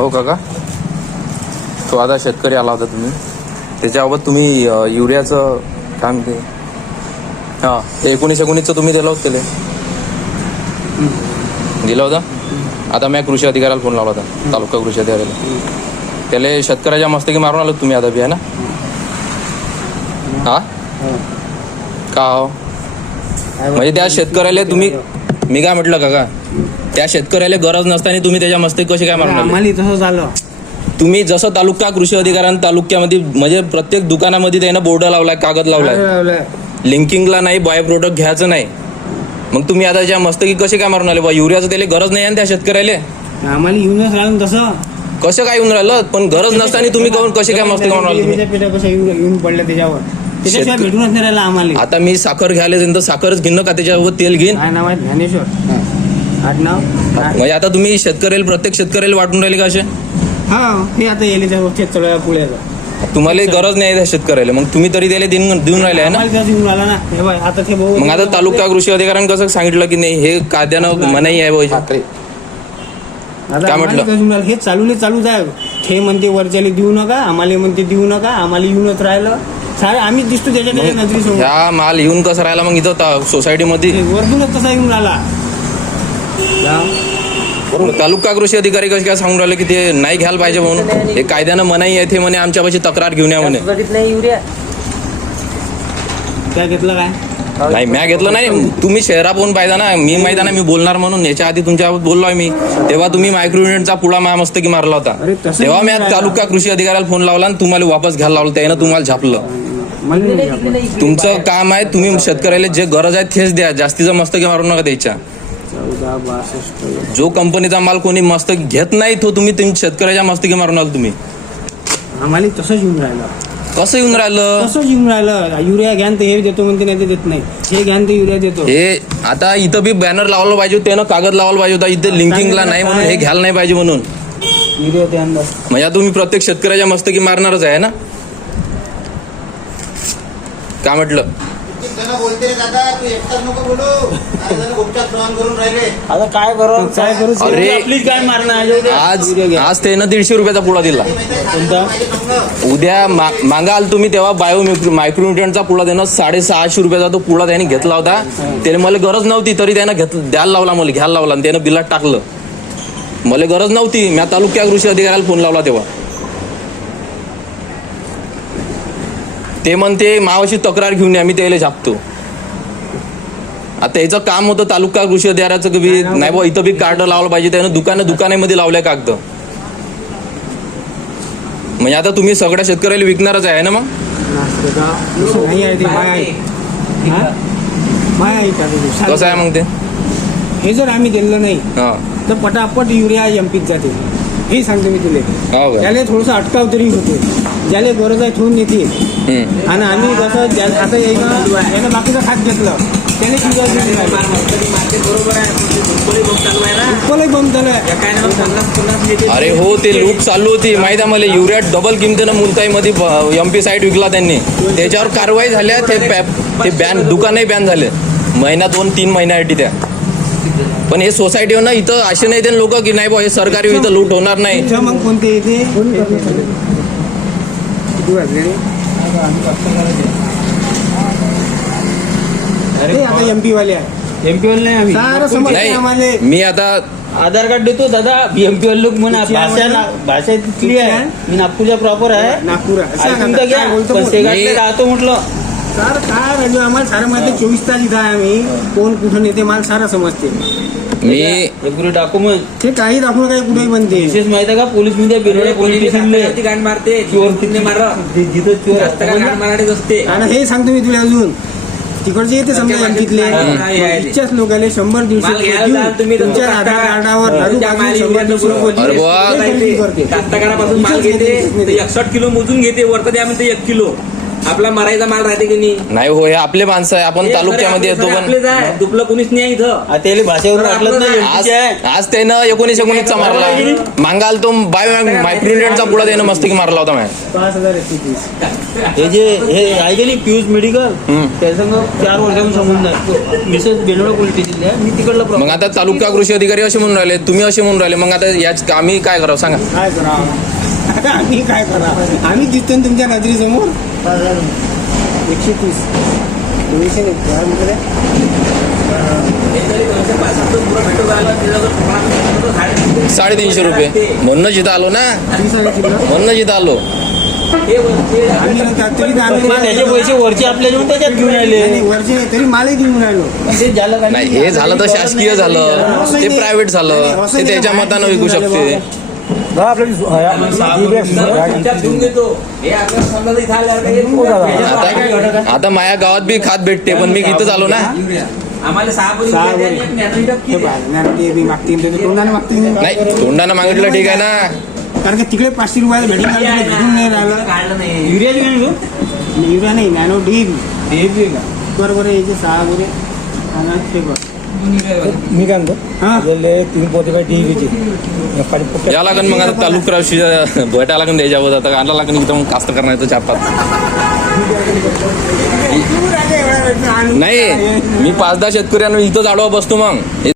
हो काका. तो आता शेतकरी आला होता तुम्ही. त्याच्याबाबत तुम्ही युरियाचं काय म्हणते हां ते एकोणीस एकोणीसचं तुम्ही दिलं होतं त्याला. दिलं होतं? आता मी कृषी अधिकाऱ्याला फोन लावला होता तालुका कृषी अधिकाऱ्याला. त्याला शेतकऱ्याच्या मस्तकी मारून आलो तुम्ही आता बिया ना? हा? का हो? म्हणजे त्या शेतकऱ्याला तुम्ही मी काय म्हटलं काका? त्या शेतकऱ्याला गरज नसताना तुम्ही त्याच्या मस्ती कशी काय मारून आले? आम्हाला तसं झालं. तुम्ही जसं तालुका कृषी अधिकाऱ्यानं तालुक्यामध्ये म्हणजे प्रत्येक दुकानामध्ये त्यानं बोर्ड लावलाय कागद लावलाय. लिंकिंगला नाही बाय प्रोडक्ट घ्यायचं नाही. मग तुम्ही आता ज्या मस्तकी कशी काय मारून आले बा युरियाचं त्याला गरज नाही आहे ना त्या शेतकऱ्याला? आम्हाला येऊनच राहिलं तसं. कसं काय येऊन राहिलं? पण गरज नसताना तुम्ही कशी काय मस्ती मारून आले तुम्ही? पेट्या पेट्या कशा येऊन येऊन पडल्या त्याच्यावर त्याच्याशिवाय भेटूनच नाही राहिला आम्हाला. आता मी साखर घ्यायला जाईन तर साखरच घेईन का त्याच्यावर? तेल घेईन? काय नाव आहे ज्ञानेश्वर. आडनाव म्हणजे आता तुम्ही शेतकऱ्याला प्रत्येक शेतकऱ्याला वाटून राहिले का असे? हा हे आता येले त्या गोष्टी चढव्या पुढ्याचा तुम्हाला गरज नाही त्या शेतकऱ्याला. मग तुम्ही तरी त्याला देऊन देऊन राहिले आहे ना? ना. मग आता तालुका कृषी अधिकाऱ्यानं कसं सांगितलं की नाही? हे काद्यानं मनाई आहे. आता काय म्हटलं? हे चालू नाही चालूच आहे हे म्हणते वरच्याला देऊ नका आम्हाला म्हणते देऊ नका आम्हाला येऊनच राहिलं. सारे आम्ही दिसतो त्याच्या त्याच्या नजरी समोर ह्या माल येऊन कसं राहिला? मग इथं सोसायटीमध्ये वरतूनच तसा येऊन राहिला. तालुका कृषी अधिकारी कसे काय सांगून राहिले की ते नाही घ्यायला पाहिजे म्हणून? हे कायद्यानं मनाई आहे ते म्हणे आमच्यापाशी तक्रार घेऊन या म्हणे. नाही युरिया. काय घेतलं काय? नाही म्या घेतलं नाही. तुम्ही शहरा पाहून पाहिजे ना मी माहिती ना मी बोलणार म्हणून. याच्या आधी तुमच्यावर बोललोय मी. तेव्हा तुम्ही मायक्रो युनिटचा पुढा माझ्या मस्तकी मारला होता. तसं तेव्हा मी तालुका कृषी अधिकाऱ्याला फोन लावला आणि तुम्हाला वापस घ्यायला लावलं. त्यानं तुम्हाला झापलं. मला नाही घ्यायचं. तुमचं काम आहे तुम्ही शेतकऱ्याला जे गरज आहे तेच द्या. जास्तीचं मस्तकी मारू नका द्यायच्या चौदा बासष्ट. जो कंपनीचा माल कोणी मस्त घेत नाही तो तुम्ही तुम शेतकऱ्याच्या मस्तकी मारून आला तुम्ही. आम्हाला तसंच येऊन राहिलं. कसं येऊन राहिलं? तसंच येऊन राहिलं. युरिया घ्यान तर हे देतो म्हणते नाही ते देत नाही. हे घ्यान तर युरिया देतो. हे आता इथं बी बॅनर लावलं पाहिजे होतं, त्यानं कागद लावायला पाहिजे होता इथे लिंकिंगला नाही म्हणून हे घ्यायला नाही पाहिजे म्हणून. युरिया म्हणजे आता तुम्ही प्रत्येक शेतकऱ्याच्या मस्तकी मारणारच आहे ना? काय म्हटलं? त्यांना बोलते रे दादा तू एकटाच नको बोलू. काही जण गुपचाप श्रवण करून राहिले. आता काय करू? काय करू? अरे काय मारणार आज आज त्यानं दीडशे रुपयाचा पुडा दिला. कोणता? उद्या मा- मागा आल तुम्ही तेव्हा बायो मायक्रोन्युट्रनचा पुडा देणं साडेसहाशे रुपयाचा तो पुडा त्याने घेतला होता. त्याने मला गरज नव्हती तरी त्यानं घेत द्यायला लावला मला घ्यायला लावला आणि त्यानं बिलात टाकलं. मला गरज नव्हती. मी तालुक्या कृषी अधिकाऱ्याला फोन लावला तेव्हा. ते म्हणते मावाशी तक्रार घेऊन या मी त्याला झापतो. आता याचं काम होतं तालुका कृषी अधिकाऱ्याचं की बी नाही बा इथं बी कार्ड लावलं पाहिजे त्यानं दुकानं दुकानामध्ये लावलंय कागद म्हणजे आता तुम्ही सगळ्या शेतकऱ्याला विकणारच आहे ना मग. कसं आहे मग ते? हे जर आम्ही दिलं नाही हा. तर पटापट युरिया एमपीत जाते हे सांगतो मी तुले. हो त्याला थोडंसं अटकाव तरी होते. ज्याला गरज आहे ठेवून हम्म. आणि आम्ही ज्या आता यानं बाकीचं खात घेतलं. त्याने. बरोबर आहे अरे हो ते लूट चालू होती. माहिती आहे मला युरिया डबल किमतीनं मुलताईमध्ये एम पी साईट विकला त्यांनी. त्याच्यावर कारवाई झाल्या ते बॅन दुकानही बॅन झाले. महिना दोन तीन महिन्यासाठी त्या. पण हे सोसायटीवर ना इथं असे नाही ते लोक की नाही बा हे सरकारी इथं लूट होणार नाही. मग कोणते येते? अरे आता एमपी वाले एमपी वाले नाही आम्ही. सारं समजते आम्हाला नाही मी आता आधार कार्ड देतो दादा. बीएमपी लोक म्हणा भाषा? भाषा तिथली आहे. मी नागपूरच्या प्रॉपर आहे. नागपूर आहे. सांग आता, घ्या काय बोलतो पण बोल. शेगाटले मी- राहतो म्हटलं. सर काय राजू आम्हाला सारं माहिती चोवीस तास इथं आहे आम्ही. कोण कुठून येते मला सारं समजते. मी डॉक्युमेंट ते काही दाखवून काही कुठेही बनते विशेष माहिती आहे का? पोलीसमध्ये बिरोडे पोलीस स्टेशनले. गांड मारते. चोर किती मार. जिथं चोर गांड माराडीच असते आणि हे सांगतो मी तुला अजून. तिकडचे येते समजा एमपीतले इच्छाच लोकांना शंभर माल घ्यायला जाल तुम्ही तर तुमच्या तो आधार कार्डावर हा. त्या शंभर अरे. बुवा. ते खरेदी करते. कास्तकारापासून माल घेते. घेते. ते एकसठ किलो मोजून घेते. वरतं द्या म्हणते एक किलो. आपला मारायचा माल राहते की नाही? नाही हो हे आपले माणसं आहे. आपण हे तालुक्यामध्ये येतो पण दुपलं कोणीच नाही इथं. त्याला भाषेवर वाटलं नाही आज MPC आहे. आज त्यानं एकोणीस एकोणीसचा मारला. मांगाल तो बाय मायक्रोनेटचा पुढे त्यानं मस्ती मारला होता माय. पाच हजार एकशे तीस हे जे हे नाही पियुष मेडिकल? हम्म. त्यासंग चार वर्षांपासून संबंध आहे. मिसेस बेनोडा पोलीस स्टेशनला आहे. मी तिकडला मग आता तालुका कृषी अधिकारी असे म्हणून राहिले तुम्ही असे म्हणून राहिले. मग आता याच आम्ही काय करावं सांगा. काय करावं? आता आम्ही काय करावं आम्ही दिसतो ना तुमच्या नजरेसमोर? एकशे तीस. दोनशे हे तर साडेतीनशे रुपये. म्हणूनच इथं आलो ना? म्हणूनच इथं आलो. हे त्याचे पैसे वरचे आपल्या घेऊन त्याच्यात घेऊन आले. नाही, वरचे नाही, तरी मालही घेऊन राहिलो. ते झालं का नाही? हे झालं तर शासकीय झालं. ते प्रायव्हेट झालं. ते त्याच्या मतानं विकू शकते. हे इथं आता आता माया गावात बी खात भेटते पण मी इथंच आलो ना. हे नाही, तोंडाने मागतील नाही तोंडानं मागितलं ठीक आहे ना. कारण की तिकडे पाचशे रुपयाला भेटून? भेटून नाही राहिलं. काढलं नाही. युरिया नाही नॅनो डी बरोबर आहे याचे सहा गोरे आणि ते बघ. मी काय म्हणतो तुम्ही पोते काय डी या लागन मग आता तालुका भेटा लागून द्यायच्या आता आणला लागून इथं मग कास्त करण्याचं चार पाच. नाही मी पाच दहा शेतकऱ्यांना इथंच आडवा बसतो मग.